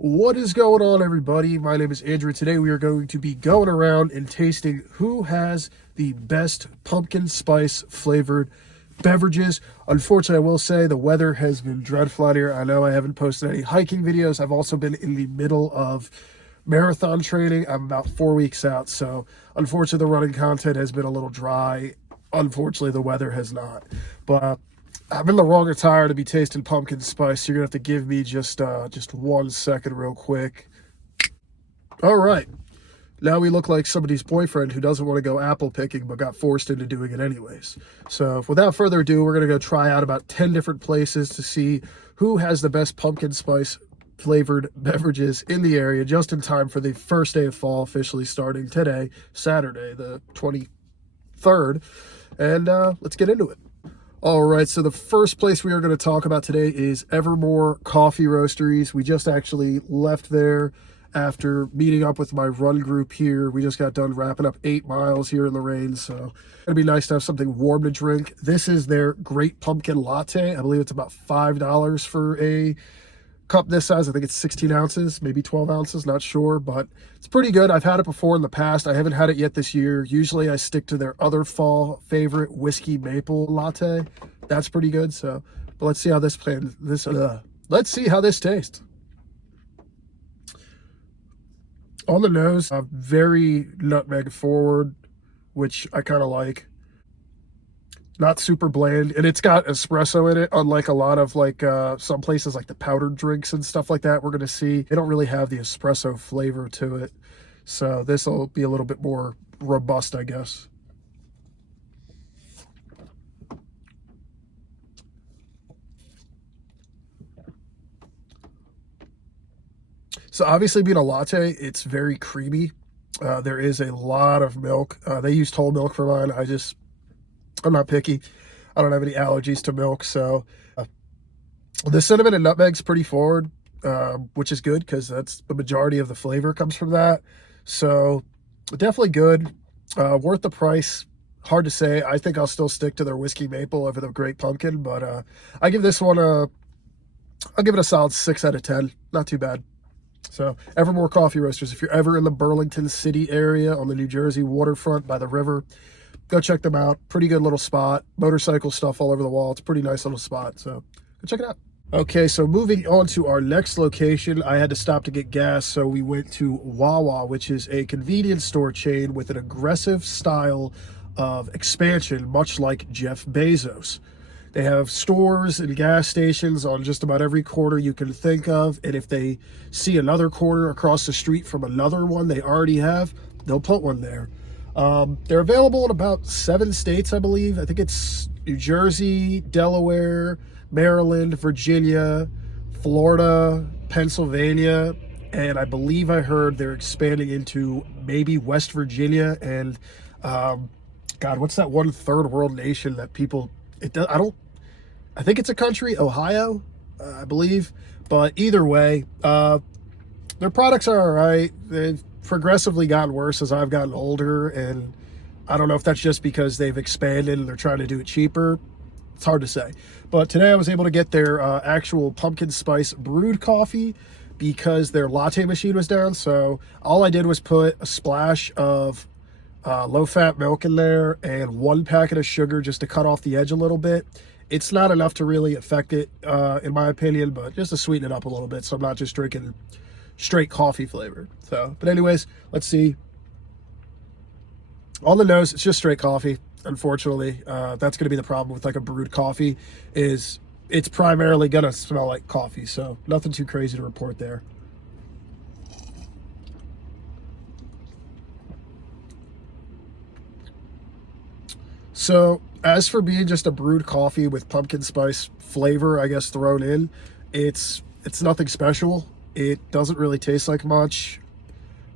What is going on, everybody? My name is Andrew. Today we are going to be going around and tasting who has the best pumpkin spice flavored beverages. Unfortunately, I will say the weather has been dreadful out here. I know I haven't posted any hiking videos. I've also been in the middle of marathon training. I'm about 4 weeks out, so unfortunately the running content has been a little dry. Unfortunately, the weather has not. But I'm in the wrong attire to be tasting pumpkin spice. You're gonna have to give me just 1 second real quick. All right. Now we look like somebody's boyfriend who doesn't want to go apple picking but got forced into doing it anyways. So without further ado, we're gonna go try out about 10 different places to see who has the best pumpkin spice flavored beverages in the area just in time for the first day of fall officially starting today, Saturday, the 23rd. And let's get into it. All right, so the first place we are going to talk about today is Evermore Coffee Roasteries. We just actually left there after meeting up with my run group here. We just got done wrapping up 8 miles here in the rain, so it'd be nice to have something warm to drink. This is their Great Pumpkin Latte. I believe it's about $5 for a cup this size. I think it's 16 ounces, maybe 12 ounces, not sure, but it's pretty good. I've had it before in the past. I haven't had it yet this year. Usually I stick to their other fall favorite, whiskey maple latte. That's pretty good. So, but let's see how this let's see how this tastes. On the nose, very nutmeg forward, which I kind of like. Not super bland, and it's got espresso in it, unlike a lot of some places like the powdered drinks and stuff like that we're going to see. They don't really have the espresso flavor to it, so this will be a little bit more robust, I guess. So obviously being a latte, it's very creamy. There is a lot of milk. They used whole milk for mine. I'm not picky. I don't have any allergies to milk, so the cinnamon and nutmeg's pretty forward, which is good because that's the majority of the flavor comes from that. So definitely good, worth the price. Hard to say. I think I'll still stick to their whiskey maple over the Great Pumpkin, but I give this one I'll give it a solid 6 out of 10. Not too bad. So Evermore Coffee Roasters, if you're ever in the Burlington City area on the New Jersey waterfront by the river, go check them out. Pretty good little spot. Motorcycle stuff all over the wall. It's a pretty nice little spot, so go check it out. Okay, so moving on to our next location, I had to stop to get gas, so we went to Wawa, which is a convenience store chain with an aggressive style of expansion, much like Jeff Bezos. They have stores and gas stations on just about every corner you can think of, and if they see another corner across the street from another one they already have, they'll put one there. They're available in about 7 states, I believe. I think it's New Jersey, Delaware, Maryland, Virginia, Florida, Pennsylvania, and I believe I heard they're expanding into maybe West Virginia and, God, what's that one third world nation that people, I think it's a country, Ohio, I believe, but either way, their products are all right. They've progressively gotten worse as I've gotten older, and I don't know if that's just because they've expanded and they're trying to do it cheaper. It's hard to say. But today I was able to get their actual pumpkin spice brewed coffee because their latte machine was down. So all I did was put a splash of low-fat milk in there and 1 packet of sugar just to cut off the edge a little bit. It's not enough to really affect it, in my opinion, but just to sweeten it up a little bit so I'm not just drinking straight coffee flavor. So, but anyways, let's see. On the nose, it's just straight coffee. Unfortunately, that's going to be the problem with like a brewed coffee, is it's primarily going to smell like coffee. So nothing too crazy to report there. So as for being just a brewed coffee with pumpkin spice flavor, I guess, thrown in, it's nothing special. It doesn't really taste like much.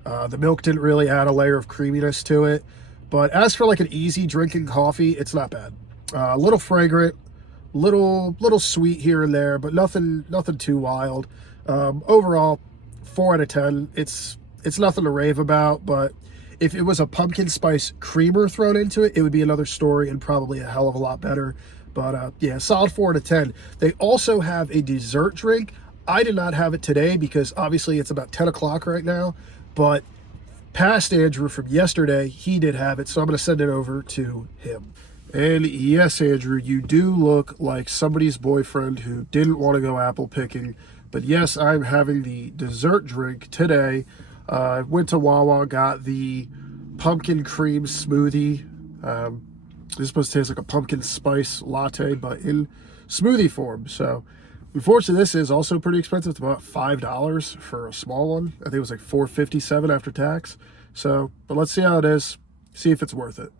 The milk didn't really add a layer of creaminess to it. But as for like an easy drinking coffee, it's not bad. A little fragrant, little sweet here and there, but nothing too wild. Overall, 4 out of 10. It's nothing to rave about, but if it was a pumpkin spice creamer thrown into it, it would be another story and probably a hell of a lot better. But yeah, solid 4 out of 10. They also have a dessert drink. I did not have it today because obviously it's about 10 o'clock right now, but past Andrew from yesterday, he did have it, so I'm going to send it over to him. And yes, Andrew, you do look like somebody's boyfriend who didn't want to go apple picking. But yes, I'm having the dessert drink today. I went to Wawa, got the pumpkin cream smoothie. This is supposed to taste like a pumpkin spice latte, but in smoothie form. So, unfortunately, this is also pretty expensive. It's about $5 for a small one. I think it was like $4.57 after tax. So, but let's see how it is. See if it's worth it.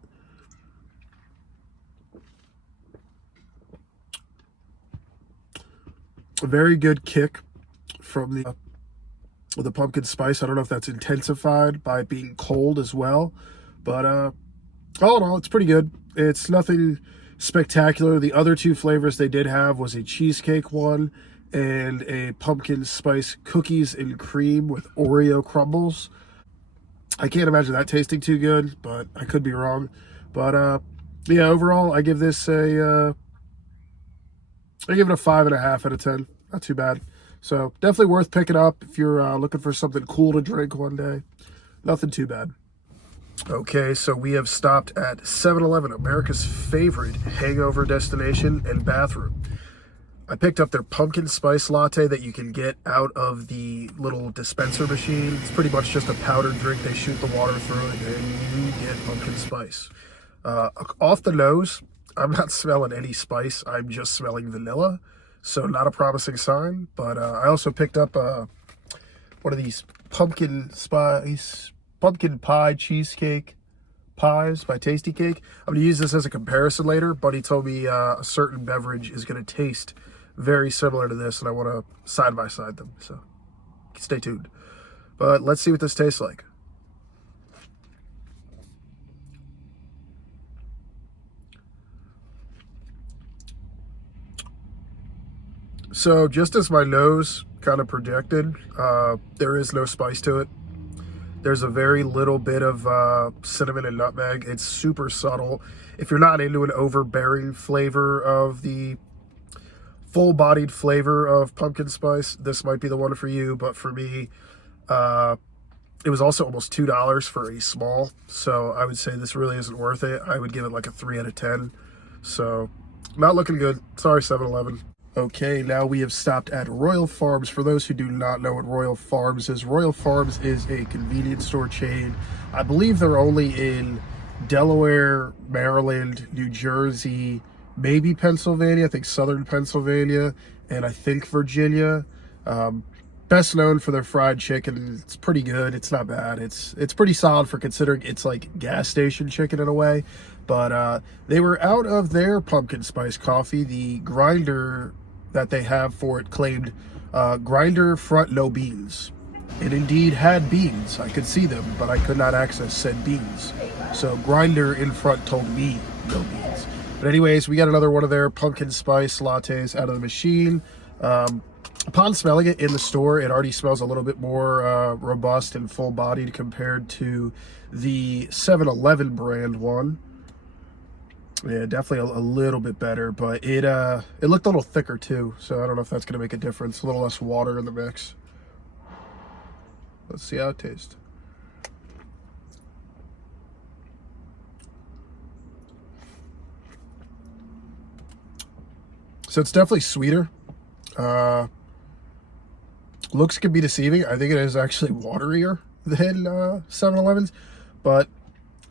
A very good kick from the pumpkin spice. I don't know if that's intensified by being cold as well, but all in all, it's pretty good. It's nothing spectacular. The other two flavors they did have was a cheesecake one and a pumpkin spice cookies and cream with Oreo crumbles. I can't imagine that tasting too good, but I could be wrong. But yeah, overall, I give this I give it a 5.5 out of 10. Not too bad. So definitely worth picking up if you're looking for something cool to drink one day. Nothing too bad. Okay, so we have stopped at 7-Eleven, America's favorite hangover destination and bathroom. I picked up their pumpkin spice latte that you can get out of the little dispenser machine. It's pretty much just a powdered drink. They shoot the water through it and you get pumpkin spice. Off the nose, I'm not smelling any spice. I'm just smelling vanilla. So not a promising sign. But I also picked up one of these pumpkin pie cheesecake pies by Tasty Cake. I'm going to use this as a comparison later. Buddy told me a certain beverage is going to taste very similar to this, and I want to side by side them. So stay tuned. But let's see what this tastes like. So just as my nose kind of projected, there is no spice to it. There's a very little bit of cinnamon and nutmeg. It's super subtle. If you're not into an overbearing flavor of the full-bodied flavor of pumpkin spice, this might be the one for you. But for me, it was also almost $2 for a small. So I would say this really isn't worth it. I would give it like a 3 out of 10. So not looking good. Sorry, 7-Eleven. Okay, now we have stopped at Royal Farms. For those who do not know what Royal Farms is, Royal Farms is a convenience store chain. I believe they're only in Delaware, Maryland, New Jersey, maybe Pennsylvania, I think southern Pennsylvania, and I think Virginia. Best known for their fried chicken. It's pretty good. It's not bad. It's pretty solid for considering it's like gas station chicken in a way. But they were out of their pumpkin spice coffee. The grinder that they have for it claimed grinder front no beans. It indeed had beans. I could see them, but I could not access said beans. So grinder in front told me no beans. But anyways, we got another one of their pumpkin spice lattes out of the machine. Upon smelling it in the store, it already smells a little bit more robust and full-bodied compared to the 7-Eleven brand one. Yeah, definitely a little bit better, but it looked a little thicker too, so I don't know if that's going to make a difference. A little less water in the mix. Let's see how it tastes. So it's definitely sweeter. Looks can be deceiving. I think it is actually waterier than 7-Eleven's, but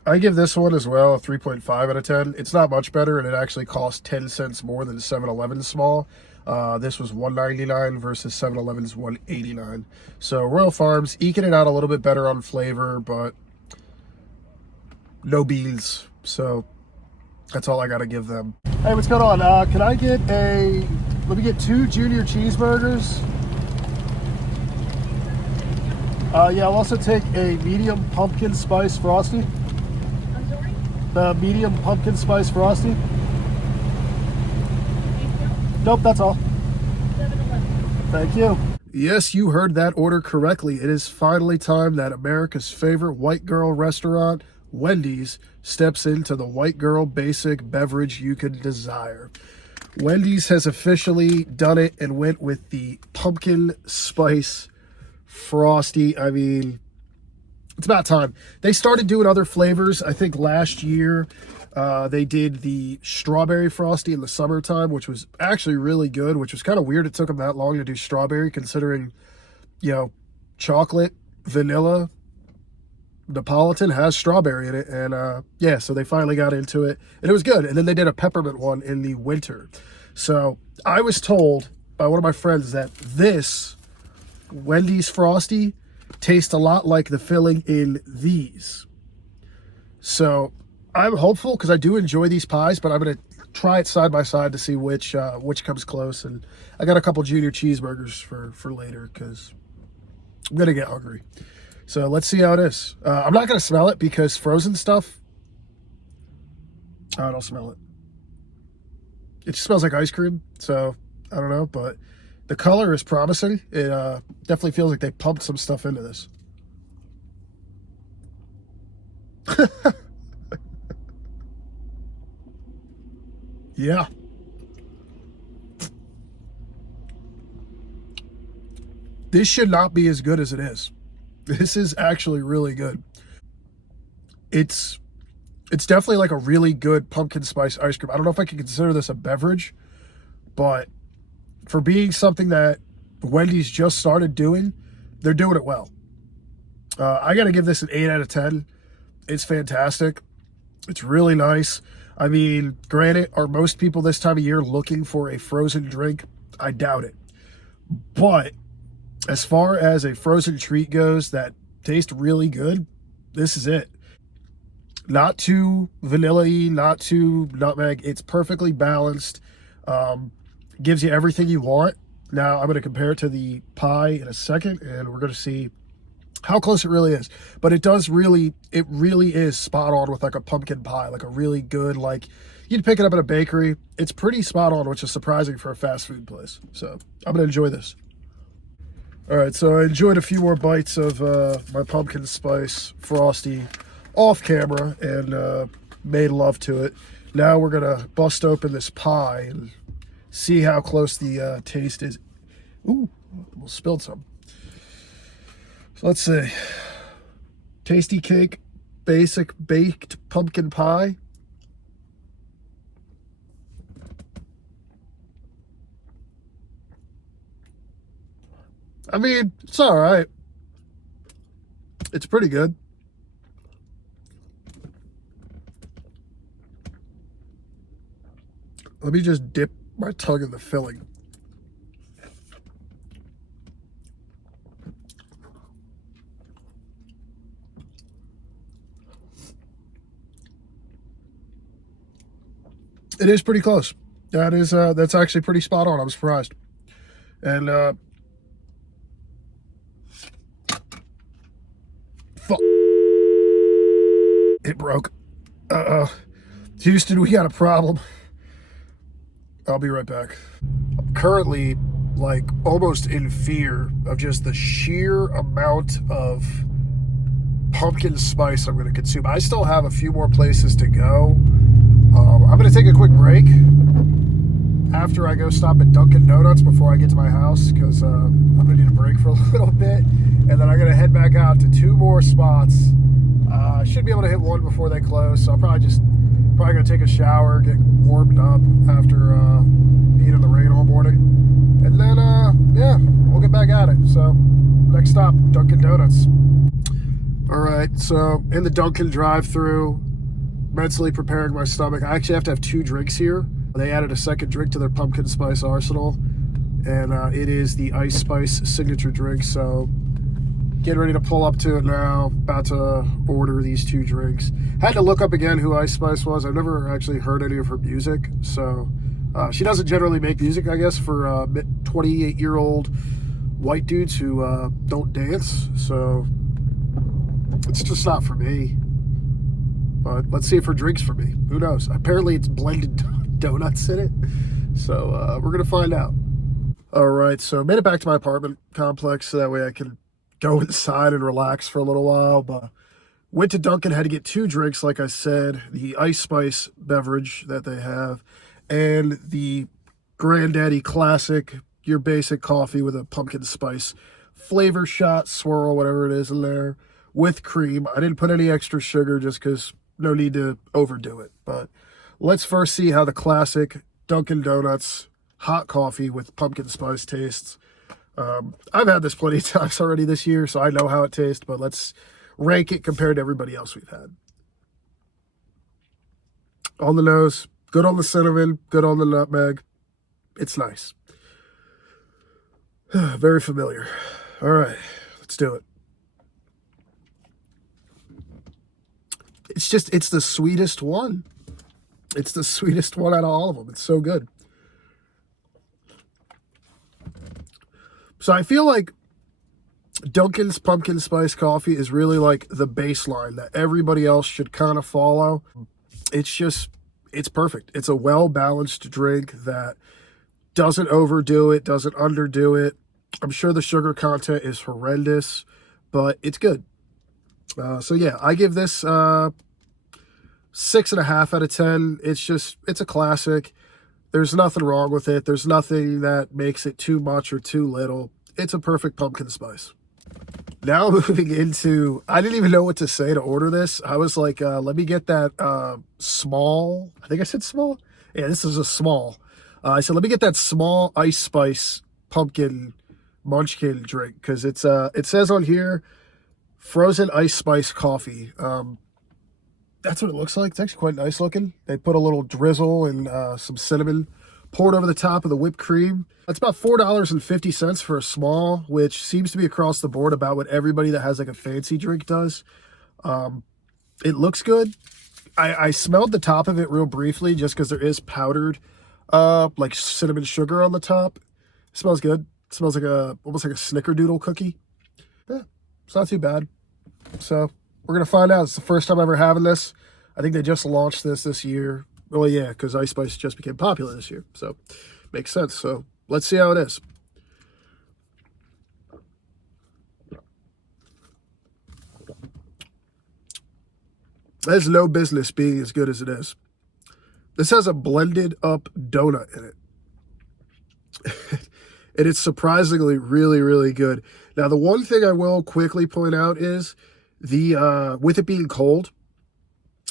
I give this one as well a 3.5 out of 10. It's not much better, and it actually costs 10 cents more than 7-Eleven's small. This was $1.99 versus 7-Eleven's $1.89. So Royal Farms eking it out a little bit better on flavor, but no beans. So that's all I got to give them. Hey, what's going on? Can I get let me get 2 junior cheeseburgers. Yeah, I'll also take a medium pumpkin spice frosty. I'm sorry? The medium pumpkin spice frosty. Nope, that's all. 7-Eleven. Thank you. Yes, you heard that order correctly. It is finally time that America's favorite white girl restaurant, Wendy's, steps into the white girl basic beverage you could desire. Wendy's has officially done it and went with the pumpkin spice frosty. I mean, it's about time. They started doing other flavors. I think last year they did the strawberry frosty in the summertime, which was actually really good, which was kind of weird it took them that long to do strawberry, considering, chocolate, vanilla, Neapolitan has strawberry in it. And yeah, so they finally got into it, and it was good. And then they did a peppermint one in the winter. So I was told by one of my friends that this Wendy's frosty tastes a lot like the filling in these. So I'm hopeful because I do enjoy these pies, but I'm gonna try it side by side to see which comes close. And I got a couple junior cheeseburgers for later because I'm gonna get hungry. So let's see how it is. I'm not gonna smell it because frozen stuff. I don't smell it. It just smells like ice cream. So I don't know, but the color is promising. It definitely feels like they pumped some stuff into this. Yeah. This should not be as good as it is. This is actually really good. It's it's definitely like a really good pumpkin spice ice cream. I don't know if I can consider this a beverage, but for being something that Wendy's just started doing, they're doing it well. I got to give this an 8 out of 10. It's fantastic. It's really nice. I mean, granted, are most people this time of year looking for a frozen drink? I doubt it. But as far as a frozen treat goes that tastes really good, this is it. Not too vanilla-y, not too nutmeg. It's perfectly balanced. Um, Gives you everything you want. Now I'm going to compare it to the pie in a second, and we're going to see how close it really is. But it really is spot on with like a pumpkin pie, like a really good, like you'd pick it up at a bakery. It's pretty spot on, which is surprising for a fast food place. So I'm going to enjoy this. All right, so I enjoyed a few more bites of my pumpkin spice frosty off camera and made love to it. Now we're going to bust open this pie and see how close the taste is. Ooh, we'll spilled some. So let's see. Tasty cake, basic baked pumpkin pie. I mean, it's all right. It's pretty good. Let me just dip my tongue in the filling. It is pretty close. That's actually pretty spot on. I'm surprised. And it broke. Houston, we got a problem. I'll be right back. I'm currently like almost in fear of just the sheer amount of pumpkin spice I'm going to consume. I still have a few more places to go. I'm going to take a quick break after I go stop at Dunkin' Donuts before I get to my house because I'm going to need a break for a little bit. And then I'm going to head back out to two more spots. Should be able to hit one before they close. So I'm probably going to take a shower, get warmed up after being in the rain all morning. And then, yeah, we'll get back at it. So next stop, Dunkin' Donuts. All right, so in the Dunkin' drive-thru, mentally preparing my stomach. I actually have to have two drinks here. They added a second drink to their pumpkin spice arsenal, and it is the Ice Spice signature drink. So getting ready to pull up to it now, about to order these two drinks. Had to look up again who Ice Spice was. I've never actually heard any of her music, so she doesn't generally make music, I guess, for 28-year-old white dudes who don't dance, so it's just not for me. But let's see if her drink's for me. Who knows? Apparently it's blended donuts in it, so we're gonna find out. All right, so made it back to my apartment complex so that way I can go inside and relax for a little while. But went to Dunkin', had to get two drinks, like I said, the Ice Spice beverage that they have, and the granddaddy classic, your basic coffee with a pumpkin spice flavor shot, swirl, whatever it is in there, with cream. I didn't put any extra sugar just because no need to overdo it. But let's first see how the classic Dunkin' Donuts hot coffee with pumpkin spice tastes. I've had this plenty of times already this year, so I know how it tastes, but let's rank it compared to everybody else we've had. On the nose, good on the cinnamon, good on the nutmeg. It's nice. Very familiar. All right, let's do it. It's the sweetest one. It's the sweetest one out of all of them. It's so good. So I feel like Dunkin's pumpkin spice coffee is really like the baseline that everybody else should kind of follow. It's perfect. It's a well-balanced drink that doesn't overdo it, doesn't underdo it. I'm sure the sugar content is horrendous, but it's good. So yeah, I give this 6.5 out of 10. It's a classic. There's nothing wrong with it. There's nothing that makes it too much or too little. It's a perfect pumpkin spice. Now moving into, I didn't even know what to say to order this. I was like, let me get that small. I think I said small. Yeah, this is a small. I said, let me get that small ice spice pumpkin munchkin drink because it says on here, frozen ice spice coffee. That's what it looks like. It's actually quite nice looking. They put a little drizzle and some cinnamon poured over the top of the whipped cream. That's about $4.50 for a small, which seems to be across the board about what everybody that has like a fancy drink does. It looks good. I smelled the top of it real briefly just because there is powdered like cinnamon sugar on the top. It smells good. It smells like almost like a snickerdoodle cookie. Yeah, it's not too bad. So we're going to find out. It's the first time ever having this. I think they just launched this year. Well, yeah, because Ice Spice just became popular this year. So, makes sense. So, let's see how it is. It has no business being as good as it is. This has a blended up donut in it. And it's surprisingly really, really good. Now, the one thing I will quickly point out is with it being cold,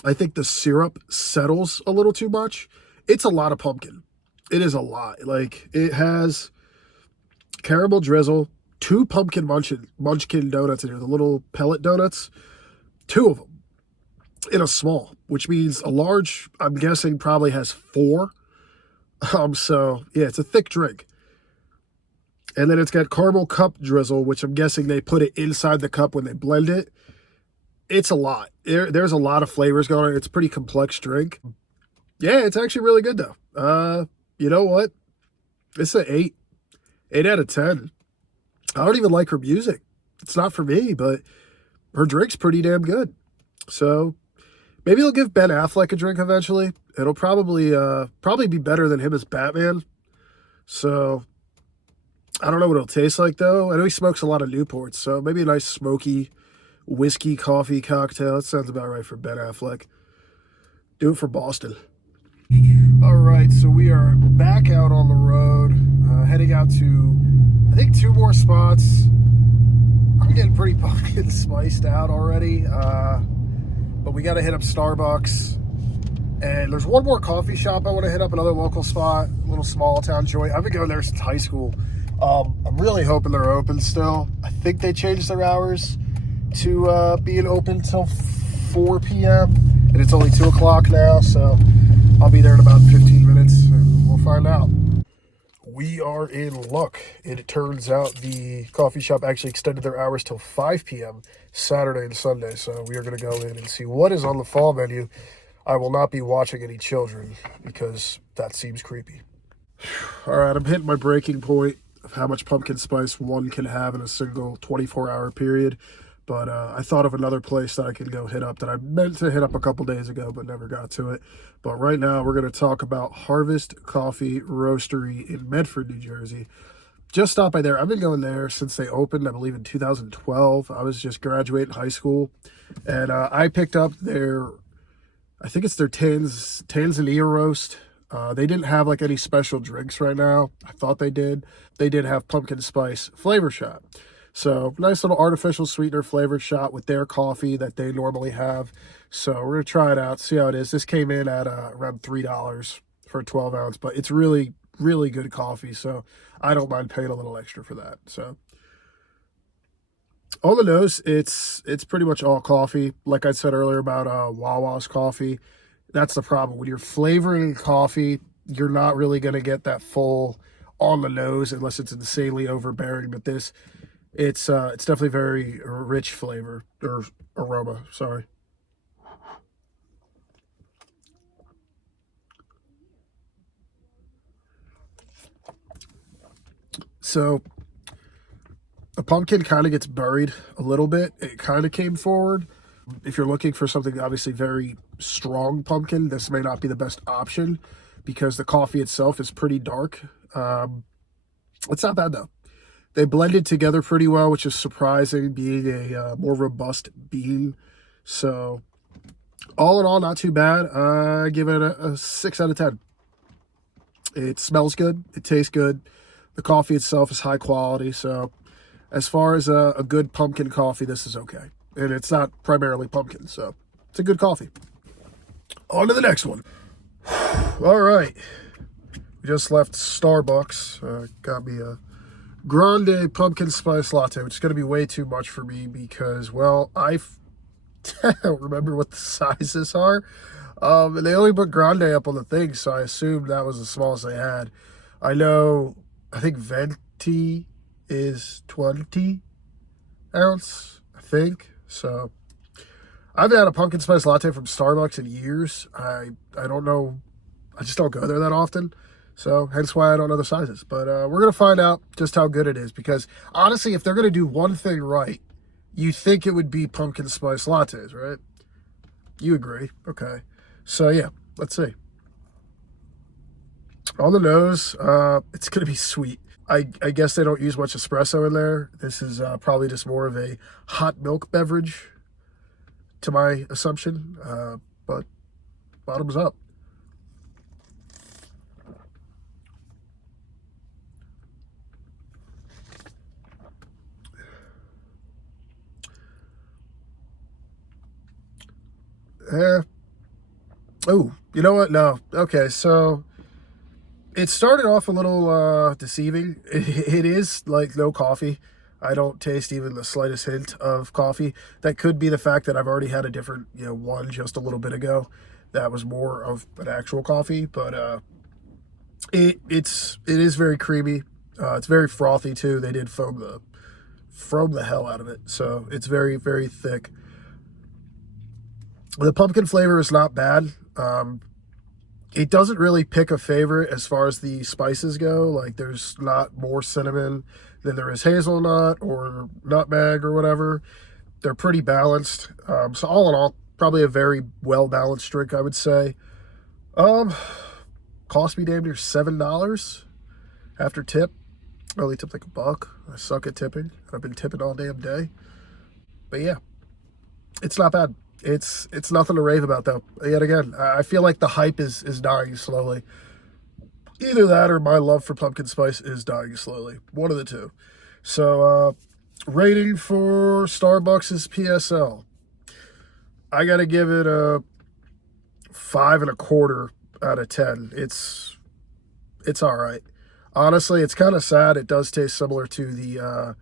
I think the syrup settles a little too much. It's a lot of pumpkin. It is a lot. Like, it has caramel drizzle, 2 pumpkin munchkin donuts in here, the little pellet donuts, 2 of them in a small, which means a large, I'm guessing, probably has 4. So, yeah, it's a thick drink. And then it's got caramel cup drizzle, which I'm guessing they put it inside the cup when they blend it. It's a lot. There's a lot of flavors going on. It's a pretty complex drink. Yeah, it's actually really good, though. You know what? It's an 8. 8 out of 10. I don't even like her music. It's not for me, but her drink's pretty damn good. So maybe they'll give Ben Affleck a drink eventually. It'll probably be better than him as Batman. So I don't know what it'll taste like, though. I know he smokes a lot of Newports, so maybe a nice smoky whiskey coffee cocktail. That sounds about right for Ben Affleck. Do it for Boston. All right, so we are back out on the road, heading out to, I think, 2 more spots. I'm getting pretty pumpkin spiced out already, but we got to hit up Starbucks. And there's one more coffee shop I want to hit up, another local spot, a little small town joint. I've been going there since high school. I'm really hoping they're open still. I think they changed their hours to being open till 4 p.m. and it's only 2 o'clock now, so I'll be there in about 15 minutes and we'll find out. We are in luck. It turns out the coffee shop actually extended their hours till 5 p.m. Saturday and Sunday, so we are going to go in and see what is on the fall menu. I will not be watching any children because that seems creepy. All right, I'm hitting my breaking point of how much pumpkin spice one can have in a single 24-hour period. But I thought of another place that I could go hit up that I meant to hit up a couple days ago, but never got to it. But right now, we're going to talk about Harvest Coffee Roastery in Medford, New Jersey. Just stopped by there. I've been going there since they opened, I believe, in 2012. I was just graduating high school. And I picked up I think it's their Tanzania roast. They didn't have like any special drinks right now. I thought they did. They did have pumpkin spice flavor shot. So nice little artificial sweetener flavored shot with their coffee that they normally have. So we're gonna try it out, see how it is. This came in at around $3 for a 12 ounce, but it's really, really good coffee. So I don't mind paying a little extra for that. So on the nose, it's pretty much all coffee. Like I said earlier about Wawa's coffee, that's the problem. When you're flavoring coffee, you're not really going to get that full on the nose unless it's insanely overbearing. But this, it's definitely very rich flavor or aroma. Sorry. So the pumpkin kind of gets buried a little bit. It kind of came forward. If you're looking for something obviously very strong pumpkin, this may not be the best option because the coffee itself is pretty dark. It's not bad though. They blended together pretty well, which is surprising being a more robust bean. So all in all, not too bad. I give it a 6 out of 10. It smells good. It tastes good. The coffee itself is high quality. So as far as a good pumpkin coffee, this is okay. And it's not primarily pumpkin, so it's a good coffee. On to the next one. All right. We just left Starbucks. Got me a grande pumpkin spice latte, which is going to be way too much for me because, well, I don't remember what the sizes are. And they only put grande up on the thing, so I assumed that was the smallest they had. I think venti is 20 ounce, I think. So I've had a pumpkin spice latte from Starbucks in years. I don't know. I just don't go there that often. So hence why I don't know the sizes. But we're going to find out just how good it is. Because honestly, if they're going to do one thing right, you think it would be pumpkin spice lattes, right? You agree. Okay. So yeah, let's see. On the nose, it's going to be sweet. I guess they don't use much espresso in there. This is probably just more of a hot milk beverage, to my assumption. But bottoms up. Oh, you know what? No. Okay, so it started off a little deceiving. It is like no coffee. I don't taste even the slightest hint of coffee. That could be the fact that I've already had a different, one just a little bit ago. That was more of an actual coffee, but it is very creamy. It's very frothy too. They did foam the hell out of it, so it's very, very thick. The pumpkin flavor is not bad. It doesn't really pick a favorite as far as the spices go. Like there's not more cinnamon than there is hazelnut or nutmeg or whatever. They're pretty balanced. So all in all, probably a very well-balanced drink, I would say. Cost me damn near $7 after tip. I only tipped like $1. I suck at tipping. I've been tipping all damn day. But yeah, it's not bad. It's nothing to rave about though. Yet again, I feel like the hype is dying slowly. Either that or my love for pumpkin spice is dying slowly. One of the two. So rating for Starbucks' PSL. I gotta give it a 5.25 out of 10. It's all right. Honestly, it's kind of sad. It does taste similar to the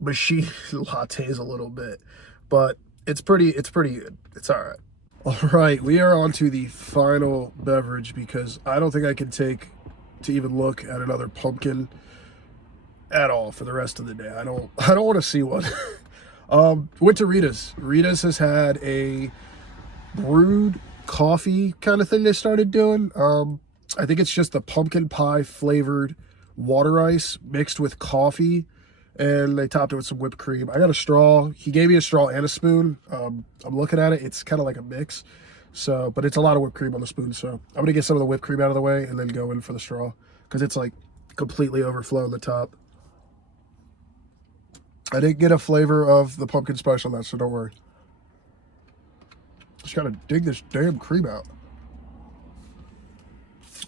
machine lattes a little bit, but it's pretty good. It's all right. All right, we are on to the final beverage because I don't think I can take to even look at another pumpkin at all for the rest of the day. I don't want to see one. Went to Rita's. Rita's has had a brewed coffee kind of thing they started doing. I think it's just a pumpkin pie flavored water ice mixed with coffee, and they topped it with some whipped cream. I got a straw. He gave me a straw and a spoon. I'm looking at it. It's kind of like a mix. So, but it's a lot of whipped cream on the spoon. So I'm going to get some of the whipped cream out of the way and then go in for the straw because it's like completely overflowing the top. I didn't get a flavor of the pumpkin spice on that, so don't worry. Just got to dig this damn cream out.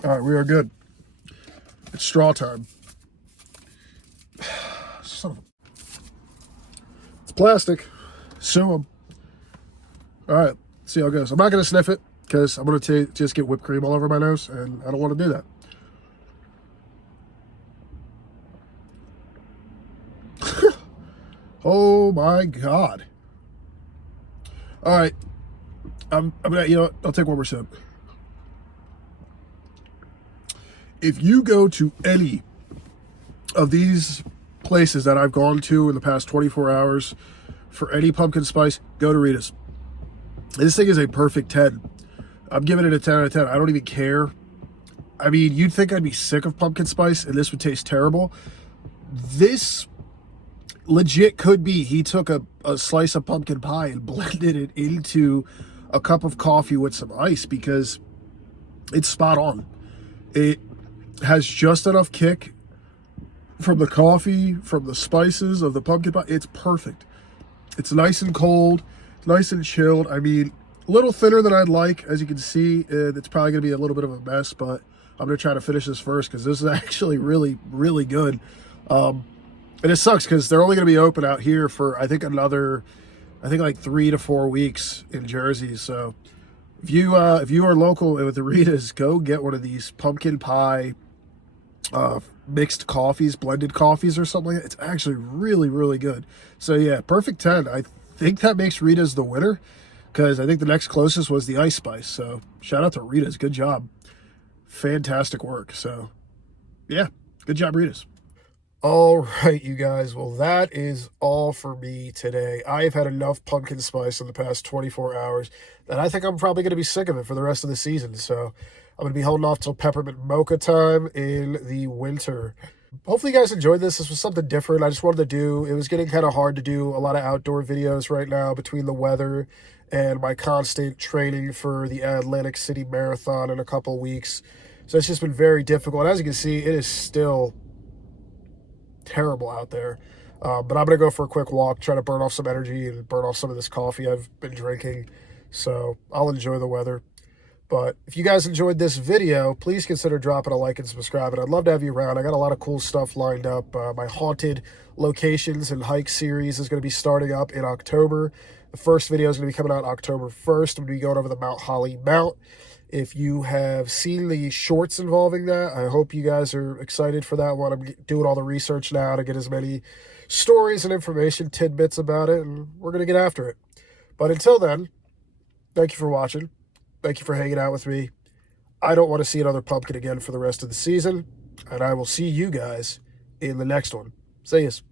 All right, we are good. It's straw time. Son of a... It's plastic. Sue them. All right, see how it goes. I'm not going to sniff it because I'm going to just get whipped cream all over my nose, and I don't want to do that. Oh my God. All right. I'm gonna, you know what? I'll take one more sip. If you go to any of these places that I've gone to in the past 24 hours for any pumpkin spice, go to Rita's. This thing is a perfect 10. I'm giving it a 10 out of 10. I don't even care. I mean, you'd think I'd be sick of pumpkin spice and this would taste terrible. This legit could be he took a slice of pumpkin pie and blended it into a cup of coffee with some ice, because it's spot on. It has just enough kick from the coffee, from the spices of the pumpkin pie. It's perfect. It's nice and cold, nice and chilled. I mean, a little thinner than I'd like. As you can see, it's probably going to be a little bit of a mess, but I'm going to try to finish this first because this is actually really, really good. And it sucks because they're only going to be open out here for, I think like 3 to 4 weeks in Jersey. So if you are local with the Ritas, go get one of these pumpkin pie mixed coffees, blended coffees or something like that. It's actually really, really good. So yeah, perfect 10. I think that makes Rita's the winner because I think the next closest was the Ice Spice. So shout out to Rita's. Good job. Fantastic work. So yeah, good job, Rita's. All right, you guys. Well, that is all for me today. I've had enough pumpkin spice in the past 24 hours that I think I'm probably going to be sick of it for the rest of the season. So I'm going to be holding off till peppermint mocha time in the winter. Hopefully you guys enjoyed this. This was something different. I just wanted to do, it was getting kind of hard to do a lot of outdoor videos right now between the weather and my constant training for the Atlantic City Marathon in a couple weeks. So it's just been very difficult. And as you can see, it is still terrible out there. But I'm going to go for a quick walk, try to burn off some energy and burn off some of this coffee I've been drinking. So I'll enjoy the weather. But if you guys enjoyed this video, please consider dropping a like and subscribe. And I'd love to have you around. I got a lot of cool stuff lined up. My haunted locations and hike series is going to be starting up in October. The first video is going to be coming out October 1st. I'm going to be going over the Mount Holly Mount. If you have seen the shorts involving that, I hope you guys are excited for that one. I'm doing all the research now to get as many stories and information, tidbits about it, and we're going to get after it. But until then, thank you for watching. Thank you for hanging out with me. I don't want to see another pumpkin again for the rest of the season, and I will see you guys in the next one. See yous.